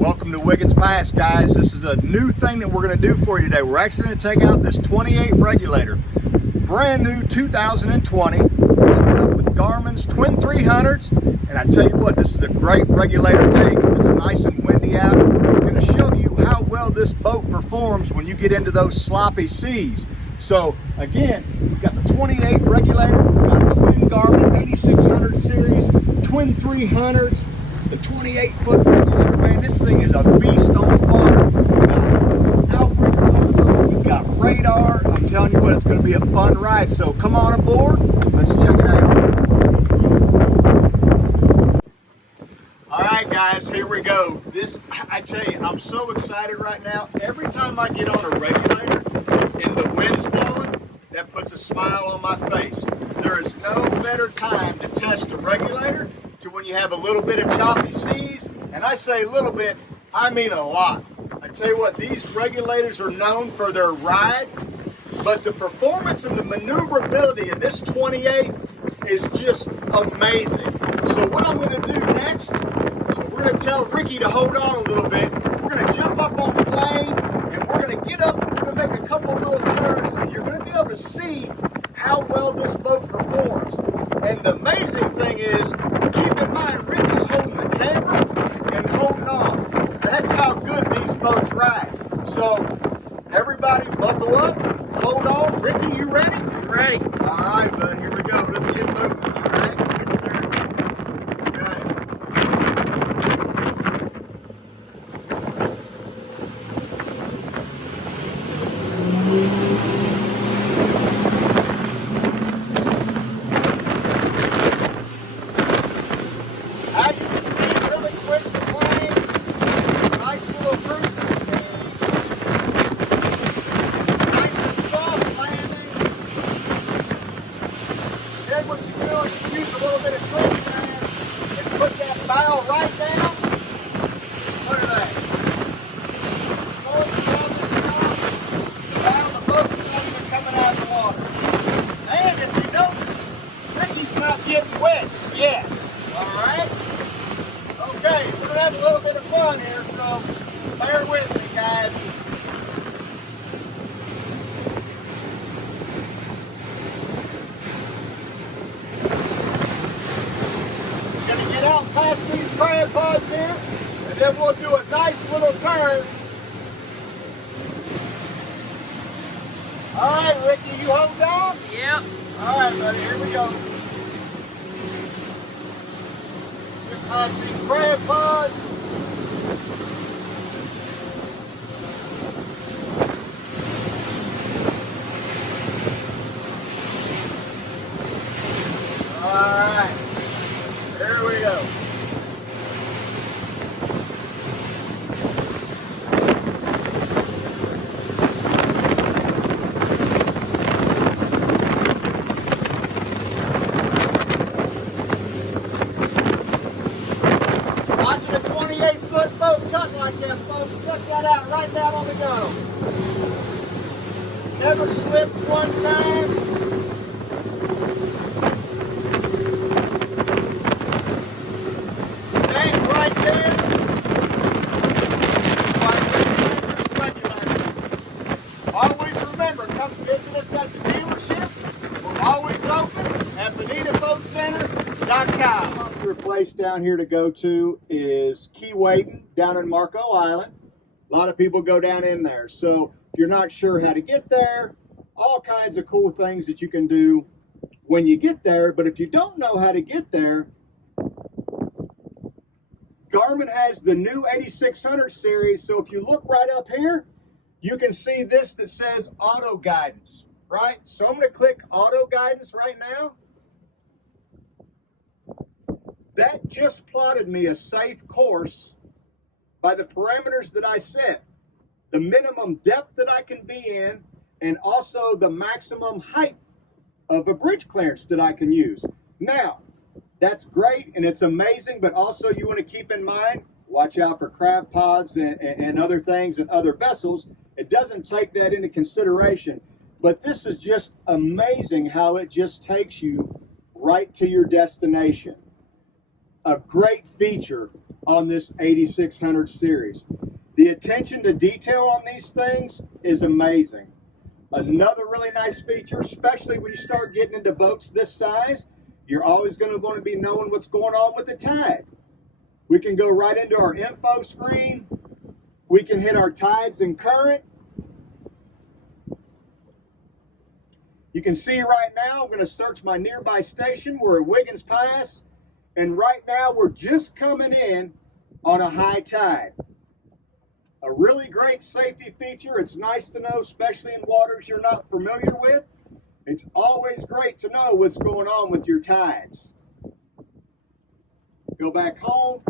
Welcome to Wiggins Pass, guys. This is a new thing that we're going to do for you today. We're actually going to take out this 28 Regulator, brand new 2020, loaded up with Garmin's twin 300s. And I tell you what, this is a great Regulator day because it's nice and windy out. It's going to show you how well this boat performs when you get into those sloppy seas. So again, we've got the 28 Regulator, we've got twin Garmin 8600 series, twin 300s, the 28-foot Regulator. Man, this thing is a beast on the water. We've got outriggers on the boat, we've got radar. I'm telling you what, it's going to be a fun ride. So come on aboard, let's check it out. All right, guys, here we go. I tell you, I'm so excited right now. Every time I get on a Regulator and the wind's blowing, that puts a smile on my face. There is no better time to test a Regulator to when you have a little bit of choppy seas, and I say a little bit, I mean a lot. I tell you what, these Regulators are known for their ride, but the performance and the maneuverability of this 28 is just amazing. So what I'm going to do next, so we're going to tell Ricky to hold on a little bit. We're going to jump up on the plane, and we're going to get up, and we're going to make a couple little turns, and you're going to be able to see how well this boat performs. And the amazing thing is, keep in mind, Ricky's holding the camera and holding on. That's how good these boats ride. So, everybody buckle up, hold on. Ricky, you ready? Ready. All right, bud, here we go. Let's get moving, all right? Yes, sir. As you can see, really quick the plane, nice little cruising speed, nice and soft landing. Then what you do is you use a little bit of quicksand and put that bow right down. Look at that. Going down the stop, down the boat's not even coming out of the water. And if you notice, Ricky's not getting wet yet. Alright? Okay, we're going to have a little bit of fun here, so bear with me, guys. We're going to get out past these crab pods here, and then we'll do a nice little turn. Alright, Ricky, you hold on? Yep. Alright, buddy, here we go. Past these crab pods. Alright, here we go. Watching a 28-foot boat cut like that, folks. Check that out right down on the go. Never slipped one time. That right there. Regulator. Always remember, come visit us at the dealership. We're always open at BonitaSprings.com. Your place down here to go to is Key Waiting down in Marco Island. A lot of people go down in there. So if you're not sure how to get there, all kinds of cool things that you can do when you get there. But if you don't know how to get there, Garmin has the new 8600 series. So if you look right up here, you can see this that says auto guidance, right? So I'm going to click auto guidance right now. That just plotted me a safe course by the parameters that I set. The minimum depth that I can be in, and also the maximum height of a bridge clearance that I can use. Now, that's great and it's amazing, but also you want to keep in mind, watch out for crab pods and other things and other vessels. It doesn't take that into consideration. But this is just amazing how it just takes you right to your destination. A great feature on this 8600 series. The attention to detail on these things is amazing. Another really nice feature, especially when you start getting into boats this size, you're always going to want to be knowing what's going on with the tide. We can go right into our info screen. We can hit our tides and current. You can see right now, I'm going to search my nearby station. We're at Wiggins Pass, and right now we're just coming in on a high tide. A really great safety feature. It's nice to know, especially in waters you're not familiar with. It's always great to know what's going on with your tides. Go back home.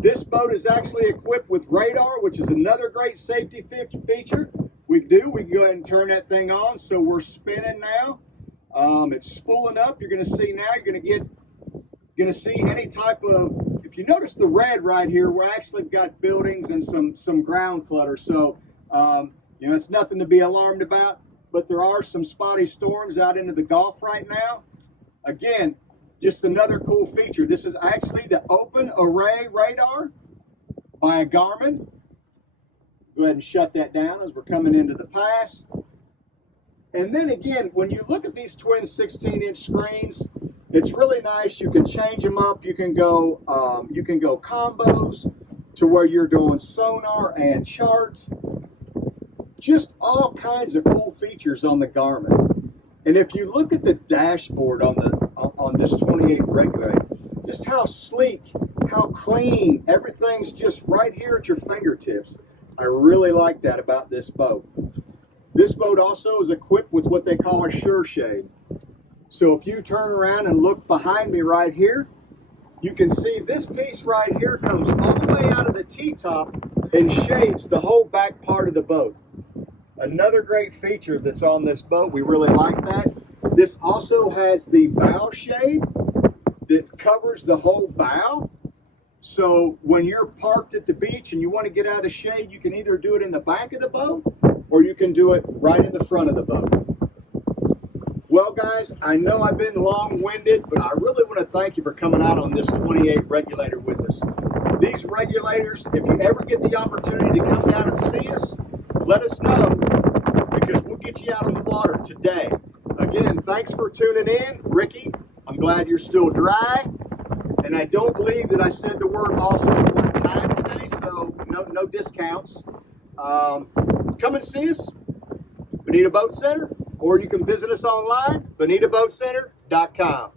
This boat is actually equipped with radar, which is another great safety feature. We can go ahead and turn that thing on, so we're spinning now. It's spooling up. You're going to see now. You're going to see any type of. If you notice the red right here, we're actually got buildings and some ground clutter. So it's nothing to be alarmed about. But there are some spotty storms out into the Gulf right now. Again, just another cool feature. This is actually the open array radar by a Garmin. Go ahead and shut that down as we're coming into the pass. And then again, when you look at these twin 16-inch screens, it's really nice. You can change them up. You can go combos to where you're doing sonar and charts. Just all kinds of cool features on the Garmin. And if you look at the dashboard on this 28 Regulator, just how sleek, how clean, everything's just right here at your fingertips. I really like that about this boat. This boat also is equipped with what they call a sure shade. So if you turn around and look behind me right here, you can see this piece right here comes all the way out of the T-top and shades the whole back part of the boat. Another great feature that's on this boat, we really like that. This also has the bow shade that covers the whole bow. So when you're parked at the beach and you want to get out of the shade, you can either do it in the back of the boat or you can do it right in the front of the boat. Well, guys, I know I've been long-winded, but I really want to thank you for coming out on this 28 Regulator with us. These regulators, if you ever get the opportunity to come down and see us, let us know, because we'll get you out on the water today. Again, thanks for tuning in. Ricky, I'm glad you're still dry. And I don't believe that I said the word also one time today, so no discounts. Come and see us, Bonita Boat Center, or you can visit us online, bonitaboatcenter.com.